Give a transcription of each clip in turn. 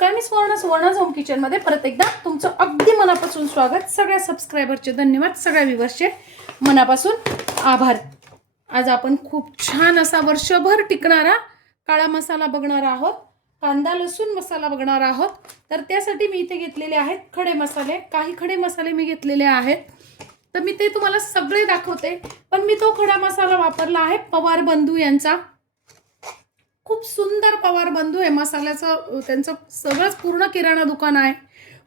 नमस्कार, मी सुवर्णा's होम किचनमध्ये परत एकदा तुमचं अगदी मनापासून स्वागत। सगळ्या सबस्क्रायबरचे धन्यवाद, सगळ्या व्ह्यूअर्सचे मनापासून आभार। आज आपण खूप छान असा वर्षभर टिकणारा काळा मसाला बघणार आहोत, कांदा लसूण मसाला बघणार आहोत। तर त्यासाठी मी इथे घेतलेले आहेत खडे मसाले। काही खडे मसाले मी घेतलेले आहेत, तर मी ते तुम्हाला सगळे दाखवते। पण मी तो खडा मसाला वापरला आहे पवार बंधू यांचा। खूप सुंदर पवार बंधू आहे मसाल्याचं, त्यांचं सगळंच पूर्ण किराणा दुकान आहे।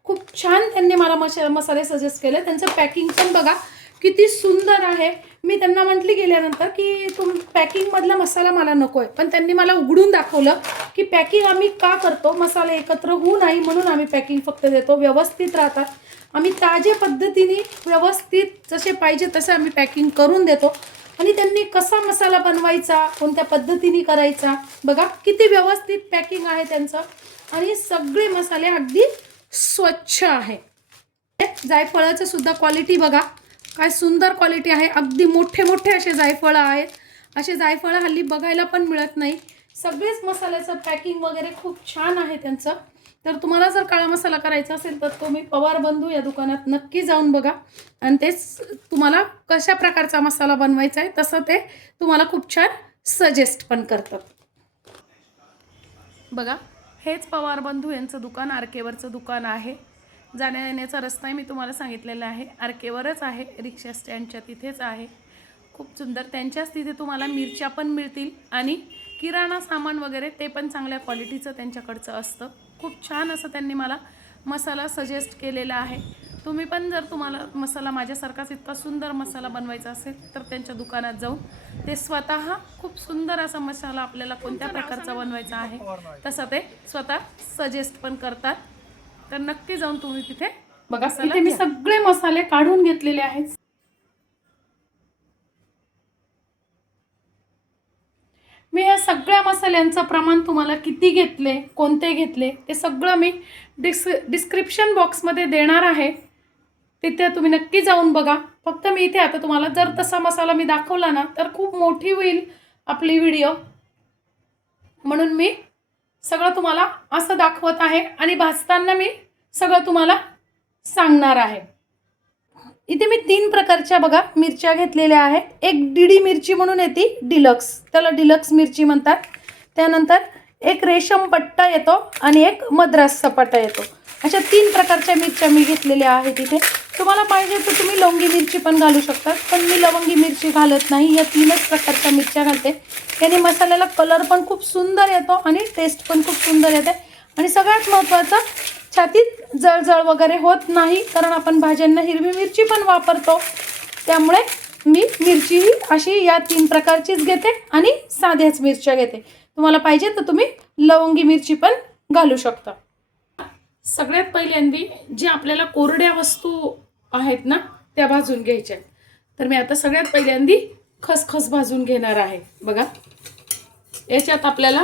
खूप छान त्यांनी मला मसाले सजेस्ट केले। त्यांचं पॅकिंग पण बघा किती सुंदर आहे। मी त्यांना म्हटली गेल्यानंतर की तुम पॅकिंग मधला मसाला मला नकोय, पण त्यांनी मला उघडून दाखवलं की पॅकिंग आम्ही का करतो, मसाले एकत्र होऊ नाही म्हणून आम्ही पॅकिंग फक्त देतो, व्यवस्थित राहतात। आम्ही ताजे पद्धतीने व्यवस्थित जसे पाहिजे तसे आम्ही पॅकिंग करून देतो। आणि त्यांनी कसा मसाला बनवायचा, कोणत्या पद्धतीने करायचा, बघा किती व्यवस्थित पॅकिंग आहे त्यांचं। आणि सगळे मसाले अगदी स्वच्छ आहे। जायफळाचं सुद्धा क्वालिटी बघा काय सुंदर क्वालिटी आहे। अगदी मोठे मोठे असे जायफळ आहेत। असे जायफळ हल्ली बघायला पण मिळत नाही। सगळेच मसाल्याचं पॅकिंग वगैरे खूप छान आहे त्यांचं। तर तुम्हाला जर काळा मसाला करायचा असेल तर तुम्ही पवार बंधू या दुकानात नक्की जाऊन बघा, आणि तेच तुम्हाला कशा प्रकारचा मसाला बनवायचा आहे तसं ते तुम्हाला खूप छान सजेस्ट पण करतात। बघा हेच पवार बंधू यांचं दुकान आरकेवरचं दुकान आहे। जाण्या येण्याचा रस्ता मी तुम्हाला सांगितलेला आहे, आरकेवरच आहे, रिक्षा स्टँडच्या तिथेच आहे। खूप सुंदर त्यांच्याच तिथे तुम्हाला मिरच्या पण मिळतील आणि किराणा सामान वगैरे ते पण चांगल्या क्वालिटीचं त्यांच्याकडचं असतं। खूप छान असं त्यांनी मला मसाला सजेस्ट केलेला आहे। तुम्ही पण जर तुम्हाला मसाला माझ्यासारखाच इतका सुंदर मसाला बनवायचा असेल तर त्यांच्या दुकानात जाऊन ते स्वतः खूप सुंदर असा मसाला आपल्याला कोणत्या प्रकारचा बनवायचा आहे तसं ते स्वतः सजेस्ट पण करतात। तर नक्की जाऊन तुम्ही तिथे बघा। इथे मी सगळे मसाले काढून घेतलेले आहेत। मी या सगळ्या मसाल्यांचं प्रमाण तुम्हाला किती घेतले, कोणते घेतले ते सगळं मी डिस्क्रिप्शन बॉक्समध्ये देणार आहे, तिथे तुम्ही नक्की जाऊन बघा। फक्त मी इथे आता तुम्हाला जर तसा मसाला मी दाखवला ना तर खूप मोठी होईल आपली व्हिडिओ, म्हणून मी सगळं तुम्हाला असं दाखवत आहे आणि भाजताना मी सगळं तुम्हाला सांगणार आहे। इथे मी 3 प्रकारच्या बघा मिरच्या घेतलेल्या आहेत। एक डीडी मिरची म्हणून येते डिलक्स, त्याला डिलक्स मिरची म्हणतात। त्यानंतर एक रेशम पट्टा येतो आणि एक मद्रास सपाटा येतो। अशा 3 प्रकारच्या मिरच्या मी घेतलेल्या आहेत। इथे तुम्हाला पाहिजे तर तुम्ही लवंगी मिरची पण घालू शकता, पण मी लवंगी मिरची घालत नाही, या 3च प्रकारच्या मिरच्या घालते। याने मसाल्याला कलर पण खूप सुंदर येतो आणि टेस्ट पण खूप सुंदर येते। आणि सगळ्यात महत्त्वाचं छातीत जळजळ वगैरे होत नाही, कारण आपण भाज्यांना हिरवी मिरची पण वापरतो। त्यामुळे मी मिरची अशी या 3 प्रकारचीच घेते आणि साध्याच मिरच्या घेते। तुम्हाला पाहिजे तर तुम्ही लवंगी मिरची पण घालू शकता। सगळ्यात पहिल्यांदी जे आपल्याला कोरड्या वस्तू आहेत ना त्या भाजून घ्यायच्या। तर मी आता सगळ्यात पहिल्यांदी खसखस भाजून घेणार आहे। बघा याच्यात आपल्याला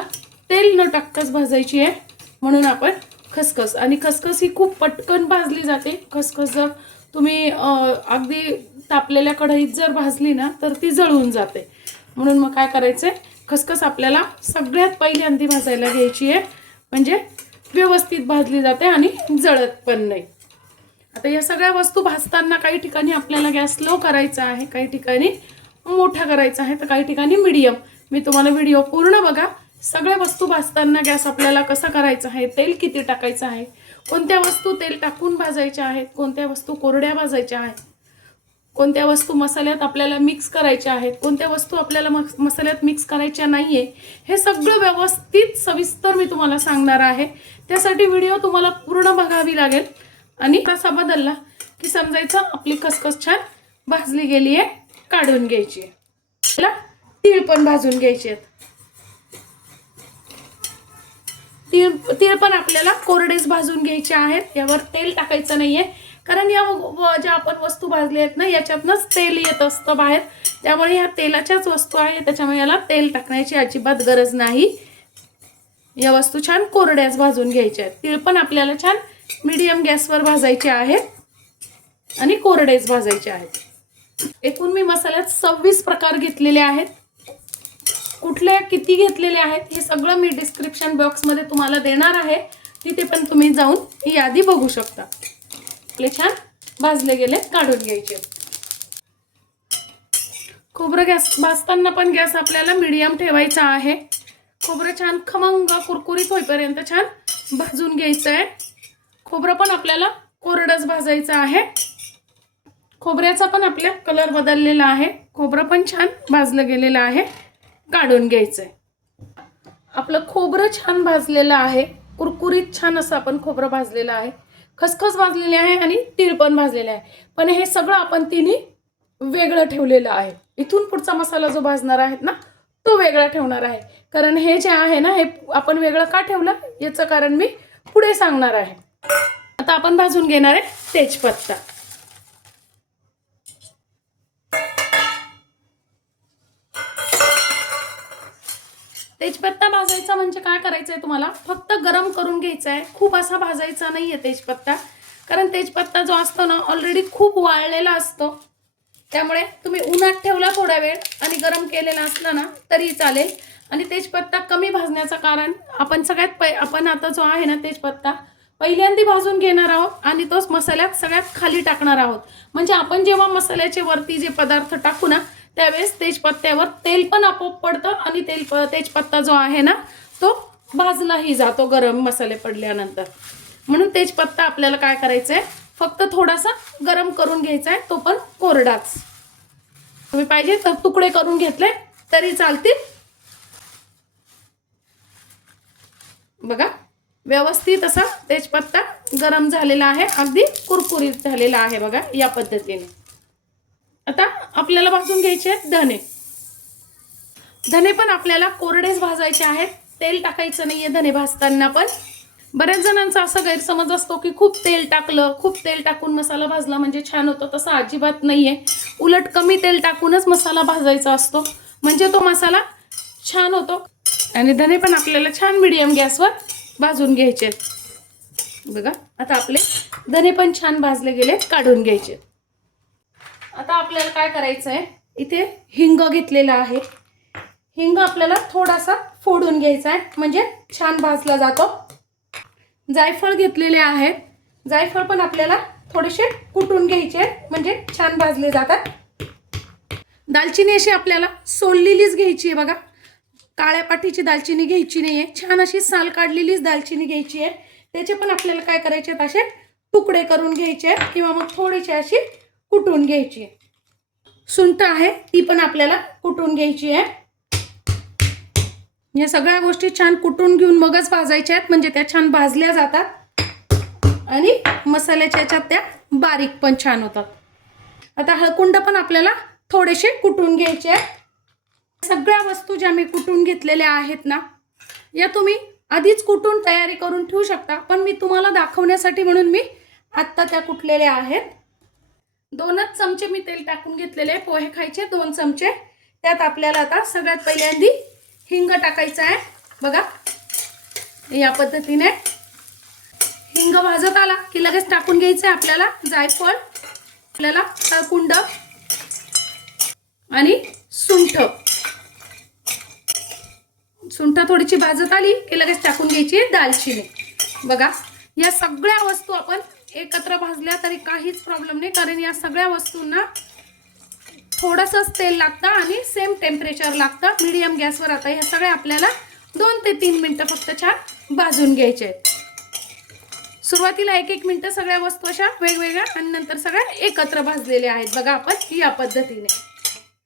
तेल न टाकताच भाजायची आहे, म्हणून आपण खसखस, आणि खसखस ही खूप पटकन भाजली जाते। खसखस जर तुम्ही अगदी तापलेल्या कढईत जर भाजली ना तर ती जळून जाते, म्हणून मग काय करायचंय, खसखस आपल्याला सगळ्यात पहिल्यांदी भाजायला घ्यायची आहे, म्हणजे व्यवस्थित भाजली जाते आणि जळत पण नाही। आता या सगळ्या वस्तू भाजताना काही ठिकाणी आपल्याला गॅस लो करायचा आहे, काही ठिकाणी मोठा करायचा आहे, तर काही ठिकाणी मीडियम। मी तुम्हाला व्हिडिओ पूर्ण बघा। सगळ्या वस्तू भाजताना गॅस आपल्याला कसा करायचा आहे, तेल किती टाकायचं आहे, कोणत्या वस्तू तेल टाकून भाजायच्या आहेत, कोणत्या वस्तू कोरड्या भाजायच्या आहेत, कोणत्या वस्तू मसाल्यात आपल्याला मिक्स करायच्या आहेत, कोणत्या वस्तू आपल्याला मसाल्यात मिक्स करायच्या नाहीये, हे सगळं व्यवस्थित सविस्तर मी तुम्हाला सांगणार आहे। त्यासाठी व्हिडिओ तुम्हाला पूर्ण बघावी लागेल। आणि असा बदलला की समजायचं आपली खसखस छान भाजली गेली आहे, काढून घ्यायची आहे। त्याला तीळ पण भाजून घ्यायचे आहेत। तीळ पण आपल्याला कोरडेच भाजून घ्यायचे आहेत, यावर तेल टाकायचं नाहीये, कारण या ज्या आपण वस्तू भाजल्या आहेत ना याच्यातनंच तेल येत असतं बाहेर, त्यामुळे या तेलाच्याच वस्तू आहे, त्याच्यामुळे याला तेल टाकण्याची अजिबात गरज नाही। या वस्तू छान कोरड्याच भाजून घ्यायच्या आहेत। तीळ पण आपल्याला छान मीडियम गॅसवर भाजायचे आहेत आणि कोरडेच भाजायचे आहेत। एकूण मी मसाल्यात 26 प्रकार घेतलेले आहेत। कुठले किती घेतलेले आहेत हे सगळं मी डिस्क्रिप्शन बॉक्समध्ये तुम्हाला देणार आहे, तिथे पण तुम्ही जाऊन ही यादी बघू शकता. आपले छान भाजले गेले, काढून घ्यायचे. खोबरं भाजताना पण गॅस आपल्याला मीडियम ठेवायचा आहे. खोबरं छान खमंग कुरकुरीत होईपर्यंत छान भाजून घ्यायचं आहे. खोबरं पण आपल्याला कोरडंच भाजायचं आहे. खोबऱ्याचा पण आपला कलर बदललेला आहे. खोबरं पण छान भाजलं गेलेलं आहे, काढून घ्यायचं आहे. आपलं खोबरं छान भाजलेलं आहे, कुरकुरीत छान असं आपण खोबरं भाजलेलं आहे. खसखस भाजलेली आहे आणि तीळ पण भाजलेले आहे. पण हे सगळं आपण तिन्ही वेगळं ठेवलेलं आहे. इथून पुढचा मसाला जो भाजणार आहे ना, तो वेगळा ठेवणार आहे. कारण हे जे आहे ना, हे आपण वेगळं का ठेवलं याचं कारण मी पुढे सांगणार आहे. आता आपण भाजून घेणार आहे तेजपत्ता. तेजपत्ता भाजायचा म्हणजे काय करायचं आहे तुम्हाला, फक्त गरम करून घ्यायचा आहे. खूप असा भाजायचा नाही आहे तेजपत्ता, कारण तेजपत्ता जो असतो ना ऑलरेडी खूप वाळलेला असतो. त्यामुळे तुम्ही उन्हात ठेवला थोडा वेळ आणि गरम केलेला असला ना तरी चालेल. आणि तेजपत्ता कमी भाजण्याचं कारण आपण आपण आता जो आहे ना तेजपत्ता पहिल्यांदा भाजून घेणार आहोत आणि तोच मसाल्यात सगळ्यात खाली टाकणार आहोत. म्हणजे आपण जेव्हा मसाल्याचे वरती जे पदार्थ टाकू ना त्यावेळेस तेजपत्त्यावर तेल पण आपोआप पडतं आणि तेजपत्ता जो आहे ना तो भाजलाही जातो गरम मसाले पडल्यानंतर. म्हणून तेजपत्ता आपल्याला काय करायचं आहे, फक्त थोडासा गरम करून घ्यायचा आहे, तो पण कोरडाच. तुम्ही पाहिजे तर तुकडे करून घेतले तरी चालतील. बघा व्यवस्थित असा तेजपत्ता गरम झालेला आहे, अगदी कुरकुरीत झालेला आहे बघा या पद्धतीने. आता आपल्याला भाजून घ्यायचे आहेत धने. धने पण आपल्याला कोरडेच भाजायचे आहेत, तेल टाकायचं नाहीये धने भाजताना. पण बऱ्याच जणांचा असा गैरसमज असतो की खूप तेल टाकलं, खूप तेल टाकून मसाला भाजला म्हणजे छान होतो. तसं अजिबात नाहीये. उलट कमी तेल टाकूनच मसाला भाजायचा असतो म्हणजे तो मसाला छान होतो. आणि धने पण आपल्याला छान मीडियम गॅसवर भाजून घ्यायचे. बघा आता आपले धने पण छान भाजले गेले, काढून घ्यायचे. आता आपल्याला काय करायचं आहे, इथे हिंग घेतलेला आहे. हिंग आपल्याला थोडासा फोडून घ्यायचा आहे म्हणजे छान भाजला जातो. जायफळ घेतलेले आहेत. जायफळ पण आपल्याला थोडेसे कुटून घ्यायचे म्हणजे छान भाजले जातात. दालचिनी अशी आपल्याला सोललेलीच घ्यायची आहे बघा, काळ्या पाठीची दालचिनी घ्यायची नाहीये. छान अशी साल काढलेलीच दालचिनी घ्यायची आहे. त्याचे पण आपल्याला काय करायचे, असे तुकडे करून घ्यायचे किंवा मग थोडीशी अशी कुटून घ्यायची. सुंठ आहे ती पण आपल्याला कुटून घ्यायची आहे. या सगळ्या गोष्टी छान कुटून घेऊन मगच भाजायच्या आहेत म्हणजे त्या छान भाजल्या जातात आणि मसाल्याच्या याच्यात त्या बारीक पण छान होतात. आता हळकुंड पण आपल्याला थोडेसे कुटून घ्यायचे आहेत. सगळ्या वस्तू ज्या मी कुटून घेतलेल्या आहेत ना, या तुम्ही आधीच कुटून तयारी करून ठेवू शकता. पण मी तुम्हाला दाखवण्यासाठी म्हणून मी आत्ता त्या कुटलेल्या आहेत. 2च चमचे मी तेल टाकून घेतलेले, पोहे खायचे 2 चमचे. त्यात आपल्याला आता सगळ्यात पहिल्यांदा हिंग टाकायचा आहे. बघा या पद्धतीने हिंग भाजत आला की लगेच टाकून घ्यायचं आहे आपल्याला जायफळ, आपल्याला हळकुंड आणि सुंठ. सुंठ थोडीशी भाजत आली की लगेच टाकून घ्यायची दालचिनी. बघा या सगळ्या वस्तू आपण एकत्र भाजल्या तरी काहीच प्रॉब्लेम नाही, कारण या सगळ्या वस्तूंना थोडंसंच तेल लागतं आणि सेम टेम्परेचर लागतं मीडियम गॅसवर. आता ह्या सगळ्या आपल्याला 2 ते 3 मिनटं फक्त छान भाजून घ्यायचे आहेत. सुरुवातीला 1-1 मिनटं सगळ्या वस्तू अशा वेगवेगळ्या आणि नंतर सगळ्या एकत्र भाजलेल्या आहेत. बघा आपण या पद्धतीने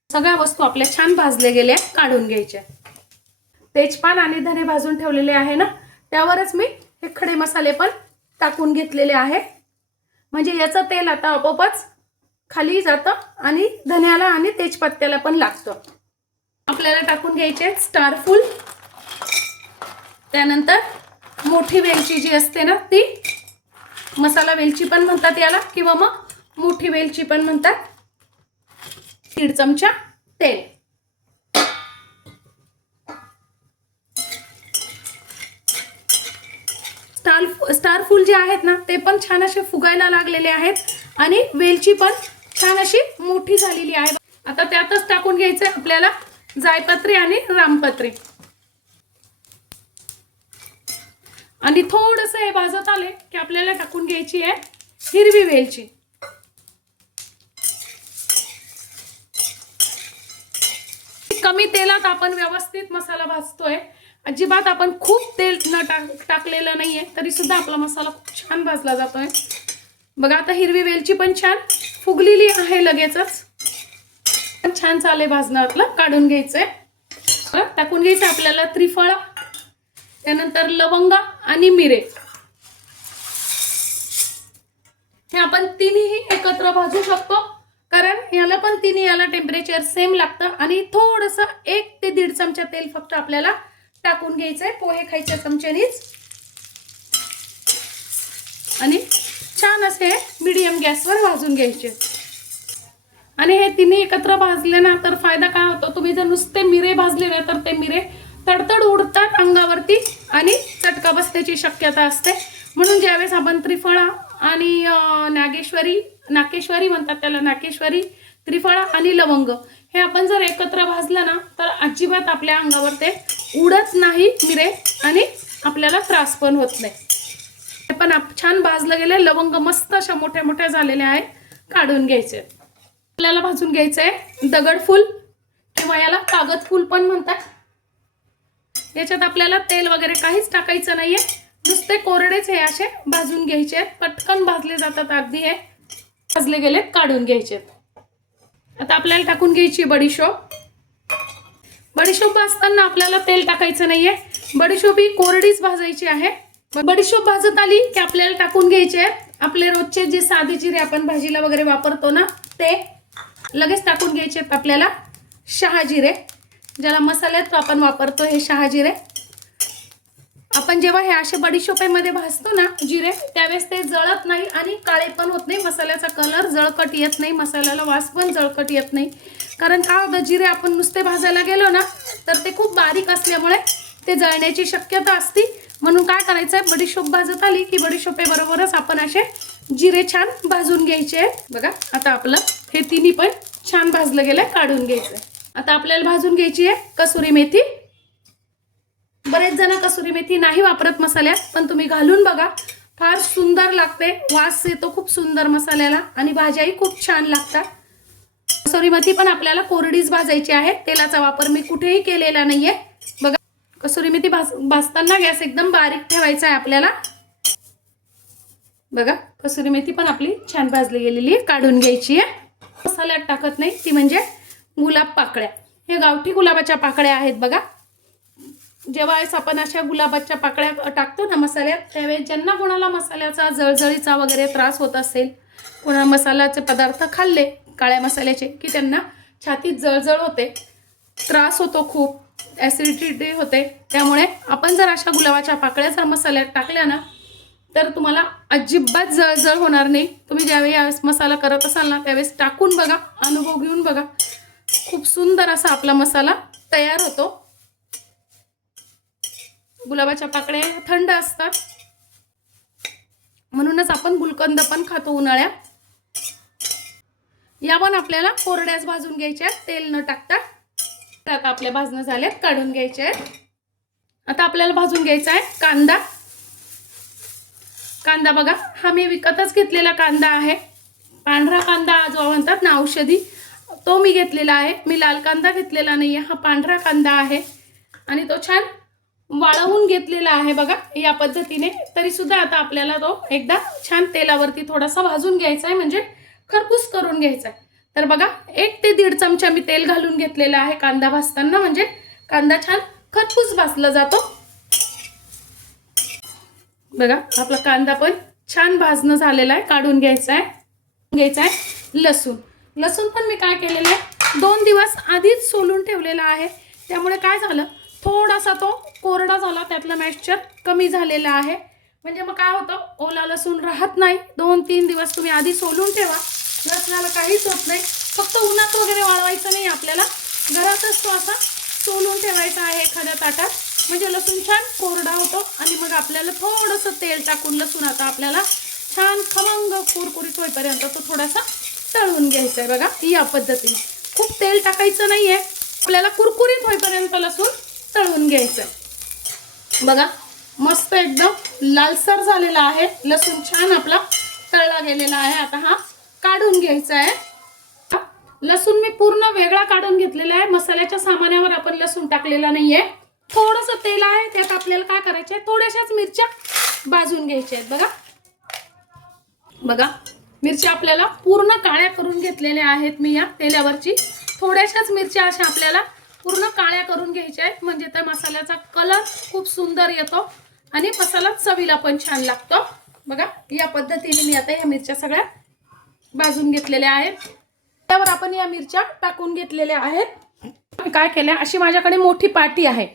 सगळ्या वस्तू आपल्या छान भाजले गेल्या, काढून घ्यायच्या. तेजपान आणि धने भाजून ठेवलेले आहे ना, त्यावरच मी हे खडे मसाले पण टाकून घेतलेले आहे म्हणजे याचं तेल आता आपोआपच खाली जातं आणि धन्याला आणि तेजपत्त्याला पण लागतं. आपल्याला टाकून घ्यायचे स्टारफूल, त्यानंतर मोठी वेलची जी असते ना ती, मसाला वेलची पण म्हणतात याला किंवा मग मोठी वेलची पण म्हणतात. 1.5 चमचा तेल. स्टारफूल जे आहेत ना ते पण छान असे फुगायला लागलेले आहेत आणि वेलची पण छान अशी मोठी झालेली आहे. आता त्यातच टाकून घ्यायचं आपल्याला जायपत्री आणि रामपत्री. आणि थोडंसं हे भाजत आले की आपल्याला टाकून घ्यायची आहे हिरवी वेलची. कमी तेलात आपण व्यवस्थित मसाला भाजतोय. अजिबात आपण खूप तेल न टाकलेलं नाहीये, तरी सुद्धा आपला मसाला खूप छान भाजला जातोय. बघा आता हिरवी वेलची पण छान फुगलेली आहे, लगेचच छान चाले भाजणं आपलं. काढून घ्यायचंय. टाकून घ्यायचं आपल्याला त्रिफळा, त्यानंतर लवंगा आणि मिरे. हे आपण तिन्ही एकत्र भाजू शकतो, कारण याला पण तिन्ही याला टेम्परेचर सेम लागतं. आणि थोडंसं 1 ते 1.5 चमचा तेल फक्त आपल्याला टाकून घ्यायचंय पोहे खायच्या चमच्यानीच. आणि छान असे मीडियम गॅसवर भाजून घ्यायचे. आणि हे तिन्ही एकत्र भाजले ना तर फायदा काय होतो, तुम्ही जर नुसते मिरे भाजले ना तर ते मिरे तडतड उडतात अंगावरती आणि चटका बसण्याची शक्यता असते. म्हणून ज्यावेळेस आपण त्रिफळा आणि नाकेश्वरी म्हणतात त्याला, नाकेश्वरी, त्रिफळा आणि लवंग हे आपण जर एकत्र भाजलं ना तर अजिबात आपल्या अंगावर ते उडत नाही मिरे आणि आपल्याला त्रास पण होत नाही. हे पण छान भाजलं गेलं. लवंग मस्त अशा मोठ्या मोठ्या झालेल्या आहेत, काढून घ्यायचे. आपल्याला भाजून घ्यायचंय दगडफूल किंवा याला कागद फूल पण म्हणतात. याच्यात आपल्याला तेल वगैरे काहीच टाकायचं नाहीये, नुसते कोरडेच हे असे भाजून घ्यायचे. पटकन भाजले जातात अगदी. हे भाजले गेले, काढून घ्यायचे. आता आपल्याला टाकून घ्यायची बडीशोप. बडीशोप भाजताना आपल्याला तेल टाकायचं नाहीये, बडीशोप ही कोरडीच भाजायची आहे. बडीशोप भाजत आली की आपल्याला टाकून घ्यायचे आपले रोजचे जे साधे जिरे आपण भाजीला वगैरे वापरतो ना ते लगेच टाकून घ्यायचे. आपल्याला शहाजिरे, ज्याला मसाल्यात आपण वापरतो हे शहाजिरे. आपण जेव्हा हे असे बडीशोपेमध्ये भाजतो ना जिरे, त्यावेळेस ते जळत नाही आणि काळे पण होत नाही. मसाल्याचा कलर जळकट येत नाही, मसाल्याला वास पण जळकट येत नाही. कारण काय होतं, जिरे आपण नुसते भाजायला गेलो ना तर ते खूप बारीक असल्यामुळे ते जळण्याची शक्यता असते. म्हणून काय करायचं आहे, बडीशोप भाजत आली की बडीशोपेबरोबरच आपण असे जिरे छान भाजून घ्यायचे. बघा आता आपलं हे तिन्ही पण छान भाजलं गेलं, काढून घ्यायचं. आता आपल्याला भाजून घ्यायची आहे कसुरी मेथी. बरेच जण कसुरी मेथी नाही वापरत मसाल्यात, पण तुम्ही घालून बघा, फार सुंदर लागते. वास येतो खूप सुंदर मसाल्याला आणि भाज्याही खूप छान लागतात. कसुरी मेथी पण आपल्याला कोरडीच भाजायची आहे, तेलाचा वापर मी कुठेही केलेला नाहीये. बघा कसुरी मेथी भाजताना गॅस एकदम बारीक ठेवायचा आहे आपल्याला. बघा कसुरी मेथी पण आपली छान भाजली गेलेली आहे, काढून घ्यायची आहे. मसाल्यात टाकत नाही ती म्हणजे गुलाब पाकळ्या. हे गावठी गुलाबाच्या पाकळ्या आहेत. बघा जेव्हा आपण अशा गुलाबाच्या पाकळ्या टाकतो ना मसाल्यात, त्यावेळेस ज्यांना कोणाला मसाल्याचा जळजळीचा वगैरे त्रास होत असेल, कोणा मसाल्याचे पदार्थ खाल्ले काळ्या मसाल्याचे की त्यांना छातीत जळजळ होते, त्रास होतो, खूप ॲसिडिटी होते. त्यामुळे आपण जर अशा गुलाबाच्या पाकळ्या जर मसाल्यात टाकल्या ना तर तुम्हाला अजिबात जळजळ होणार नाही. तुम्ही ज्यावेळी मसाला करत असाल ना त्यावेळेस टाकून बघा, अनुभव घेऊन बघा, खूप सुंदर असा आपला मसाला तयार होतो. गुलाबाच्या पाकळ्या थंड असतात, म्हणूनच आपण गुलकंद पण खातो उन्हाळ्यात. या पण आपल्याला कोरड्याच भाजून घ्यायच्या, तेल न टाकता. आता आपल्या भाजणं झाल्यात, काढून घ्यायचे. आता आपल्याला भाजून घ्यायचा आहे कांदा. कांदा बघा, हा मी विकतच घेतलेला कांदा आहे. पांढरा कांदा जो म्हणतात ना औषधी, तो मी घेतलेला आहे. मी लाल कांदा घेतलेला नाही आहे, हा पांढरा कांदा आहे. आणि तो छान वाळवून घेतलेला आहे बघा या पद्धतीने. तरी सुद्धा आता आपल्याला तो एकदा छान तेलावरती थोडासा भाजून घ्यायचा आहे, म्हणजे खरपूस करून घ्यायचा आहे. तर बघा 1 ते 1.5 चमचा मी तेल घालून घेतलेला आहे कांदा भाजताना, म्हणजे कांदा छान खरपूस भाजला जातो. बघा आपला कांदा पण छान भाजणं झालेला आहे, काढून घ्यायचा आहे. लसूण. लसूण पण मी काय केलेलं आहे, 2 दिवस आधीच सोलून ठेवलेला आहे. त्यामुळे काय झालं, थोडासा तो कोरडा झाला, त्यातलं मॉइश्चर कमी झालेला आहे. म्हणजे मग काय होतं, ओला लसूण राहत नाही. 2-3 दिवस तुम्ही आधी सोलून ठेवा, लसणाला काहीच होत नाही. फक्त उन्हात वगैरे वाळवायचं नाही आपल्याला, घरातच तो असा सोलून ठेवायचा आहे एखाद्या ताटात, म्हणजे लसूण छान कोरडा होतो. आणि मग आपल्याला थोडंसं तेल टाकून लसूण आता आपल्याला छान खमंग कुरकुरीत होईपर्यंत तो थोडासा तळून घ्यायचा आहे. बघा या पद्धतीने, खूप तेल टाकायचं नाही आहे, आपल्याला कुरकुरीत होईपर्यंत लसूण तळून घ्यायचं आहे. बघा मस्त एकदम लालसर झालेला आहे, लसूण छान आपला तळला गेलेला आहे. आता हा काढून घ्यायचा आहे. लसूण मी पूर्ण वेगळा काढून घेतलेला आहे. मसाल्याच्या सामानावर आपण लसूण टाकलेला नाहीये. थोडंसं तेल आहे, त्यात आपल्याला काय करायचं आहे, थोड्याशाच मिरच्या भाजून घ्यायच्या आहेत. बघा बघा, मिरच्या आपल्याला पूर्ण काळ्या करून घेतलेल्या आहेत मी या तेलावरची. थोड्याशाच मिरच्या अशा आपल्याला पूर्ण काळ्या करून घ्यायच्या आहेत, म्हणजे त्या मसाल्याचा कलर खूप सुंदर येतो आणि मसाला चवीला पण छान लागतो. बघा या पद्धतीने मी आता या मिरच्या सगळ्या भाजून घेतलेल्या आहेत. त्यावर आपण या मिरच्या टाकून घेतलेल्या आहेत. मी काय केलं, अशी माझ्याकडे मोठी पाटी आहे.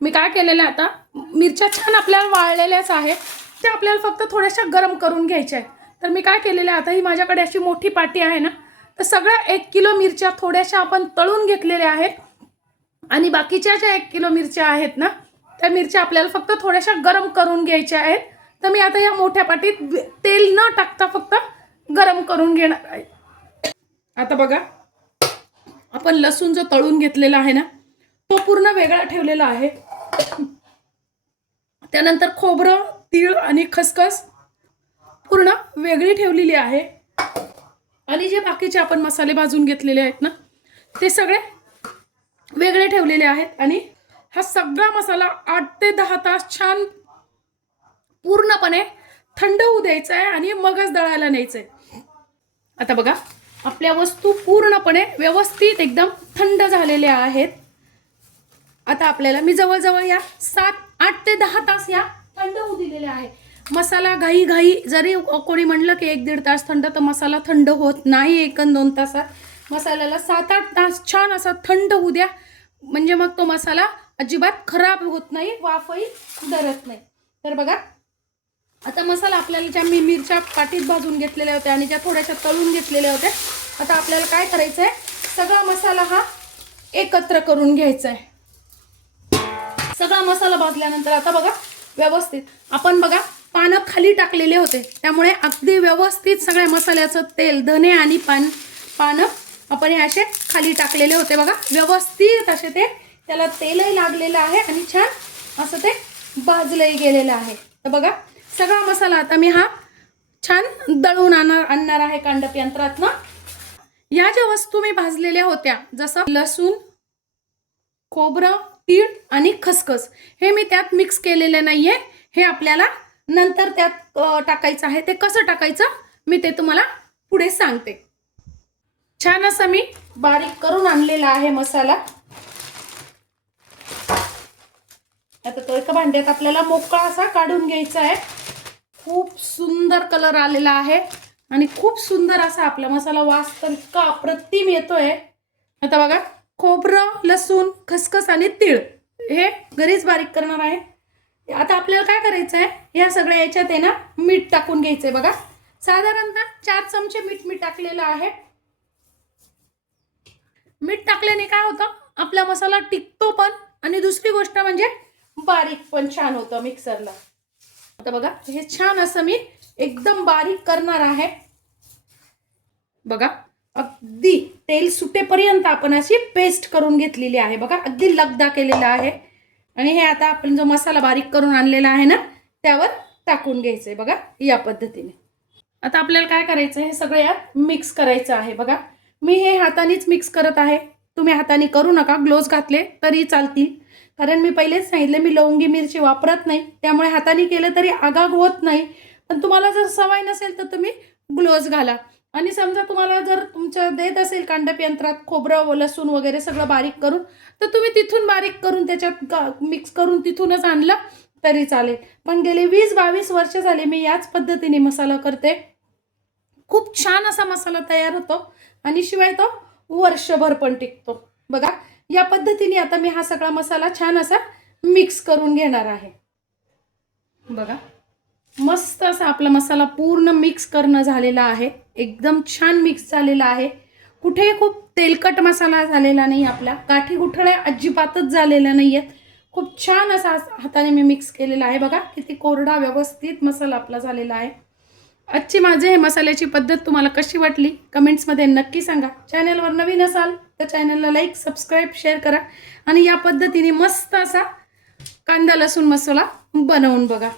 मी काय केलेलं, आता मिरच्या छान आपल्याला वाळलेल्याच आहेत, त्या आपल्याला फक्त थोड्याशा गरम करून घ्यायच्या आहेत. तर मी काय केलेलं, आता ही माझ्याकडे अशी मोठी पाटी आहे ना, तर सगळ्या 1 किलो मिरच्या थोड्याशा आपण तळून घेतलेल्या आहेत आणि बाकीच्या ज्या 1 किलो मिरच्या आहेत ना, त्या मिरच्या आपल्याला फक्त थोड्याशा गरम करून घ्यायच्या आहेत. तर मी आता या मोठ्या पाटीत तेल न टाकता फक्त गरम करून घेणार आहे. आता बघा, आपण लसूण जो तळून घेतलेला आहे ना, तो पूर्ण वेगळा ठेवलेला आहे. त्यानंतर खोबरं, तीळ आणि खसखस पूर्ण वेगळी ठेवलेली आहे. आणि जे बाकीचे आपण मसाले भाजून घेतलेले आहेत ना, ते सगळे वेगळे ठेवलेले आहेत. आणि हा सगळा मसाला 8 ते 10 तास छान पूर्णपणे थंड होऊ द्यायचा आहे आणि मगच दळायला न्यायचं आहे. आता बघा, आपल्या वस्तू पूर्णपणे व्यवस्थित एकदम थंड झालेल्या आहेत. आता आपल्याला मी जवळजवळ या 8 ते 10 तास या थंड होऊ दिलेले आहे. मसाला घाई जरी कोणी म्हणलं की 1-1.5 तास थंड, तर मसाला थंड होत नाही. 1-2 तासात मसाल्याला 7-8 तास छान असा थंड होऊ द्या, म्हणजे मग तो मसाला अजिबात खराब होत नाही, वाफही धरत नाही. तर बघा, आता मसाला आपल्याला ज्या मी मिरच्या पाटीत भाजून घेतलेल्या होत्या आणि ज्या थोड्याशा तळून घेतलेल्या होत्या, आता आपल्याला काय करायचं आहे, सगळा मसाला हा एकत्र करून घ्यायचा आहे. सगळा मसाला भाजल्यानंतर आता बघा व्यवस्थित आपण बघा पानं खाली टाकलेले होते, त्यामुळे अगदी व्यवस्थित सगळ्या मसाल्याचं तेल, धने आणि पानं आपण हे असे खाली टाकलेले होते. बघा व्यवस्थित असे ते त्याला तेलही लागलेलं आहे आणि छान असं ते भाजलंही गेलेलं आहे. तर बघा सगळा मसाला आता मी हा छान दळून आणणार आहे कांडप यंत्रातनं. या ज्या वस्तू मी भाजलेल्या होत्या, जसं लसूण, खोबरं, तीळ आणि खसखस, हे मी त्यात मिक्स केलेले नाहीये. हे आपल्याला नंतर त्यात टाकायचं आहे. ते कसं टाकायचं मी ते तुम्हाला पुढे सांगते. छान असं मी बारीक करून आणलेला आहे मसाला. आता तो एका भांड्यात आपल्याला मोकळा असा काढून घ्यायचा आहे. खूप सुंदर कलर आलेला आहे आणि खूप सुंदर असा आपला मसाला, वास तर इतका अप्रतिम येतोय. आता बघा, खोबरं, लसूण, खसखस आणि तीळ हे घरीच बारीक करणार आहे. आता आपल्याला काय करायचं आहे, या सगळ्या याच्यात आहे ना मीठ टाकून घ्यायचंय. बघा साधारणतः 4 चमचे मीठ मी टाकलेलं आहे. मीठ टाकल्याने काय होतं, आपला मसाला टिकतो पण, आणि दुसरी गोष्ट म्हणजे बारीक पण छान होतं मिक्सरला. आता बघा, हे छान असं मी एकदम बारीक करणार आहे. बघा अगदी तेल सुटेपर्यंत आपण अशी पेस्ट करून घेतलेली आहे. बघा अगदी लगदा केलेला आहे. आणि हे आता आपण जो मसाला बारीक करून आणलेला आहे ना, त्यावर टाकून घ्यायचंय. बघा या पद्धतीने. आता आपल्याला काय करायचं, हे सगळं यात मिक्स करायचं आहे. बघा मी हे हातानेच मिक्स करत आहे. तुम्ही हाताने करू नका, ग्लोव्ज घातले तरी चालतील, कारण मी पहिलेच सांगितले मी लवंगी मिरची वापरत नाही, त्यामुळे हाताने केलं तरी आगाग होत नाही. पण तुम्हाला जर सवय नसेल तर तुम्ही ग्लोव्ज घाला. आणि समजा तुम्हाला जर तुमच्या देत असेल कांडप यंत्रात खोबरं, लसूण वगैरे सगळं बारीक करून, तर तुम्ही तिथून बारीक करून त्याच्यात मिक्स करून तिथूनच आणलं तरी चालेल. पण गेले 20-22 वर्ष झाले मी याच पद्धतीने मसाला करते. खूप छान असा मसाला तयार होतो आणि शिवाय तो वर्षभर पण टिकतो. बघा या पद्धतीने आता मी हा सगळा मसाला छान असा मिक्स करून घेणार आहे. बघा मस्त असा आपला मसाला पूर्ण मिक्स करणं झालेला आहे. एकदम छान मिक्स झालेला आहे. कुठेही खूप तेलकट मसाला झालेला नाही, आपला गाठी गुठळ्या अजिबातच झालेल्या नाही आहेत. खूप छान असा हाताने मी मिक्स केलेला आहे. बघा किती कोरडा व्यवस्थित मसाला आपला झालेला आहे. आजची माझे हे मसाल्याची पद्धत तुम्हाला कशी वाटली कमेंट्समध्ये नक्की सांगा. चॅनलवर नवीन असाल तर चॅनलला लाईक, सबस्क्राईब, शेअर करा आणि या पद्धतीने मस्त असा कांदा लसूण मसाला बनवून बघा.